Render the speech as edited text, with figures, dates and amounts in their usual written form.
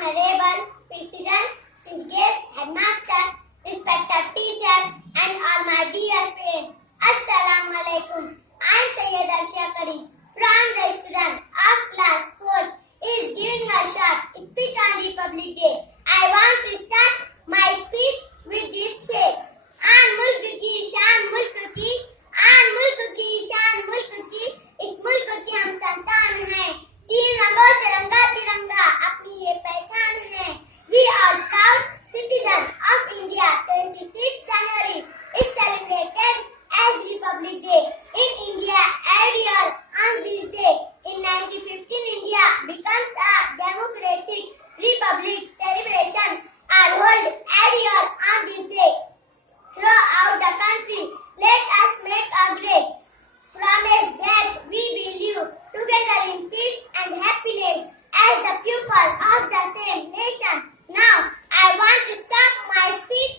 Honorable President, Chief Guest, Headmaster, respected teacher, and all my dear friends. Assalamu alaikum. I am Sayyid Arshia Karim from the student of class 4 is giving a short speech on Republic Day. I want to start my speech with this shape. आन मुल्क की शान मुल्क की, आन मुल्क की शान मुल्क की, इस मुल्क की हम संतान हैं। तीन रंगों से रंगा तिरंगा अपनी ये पहचान है। We are proud citizen of India. 26 January is celebrated as Republic Day in India every year on this day. In 1915, India becomes a democratic republic. Celebration are held every year on this day. Throughout the country, let us make a great promise that we will live together in peace and happiness as the people of the same nation. Now, I want to start my speech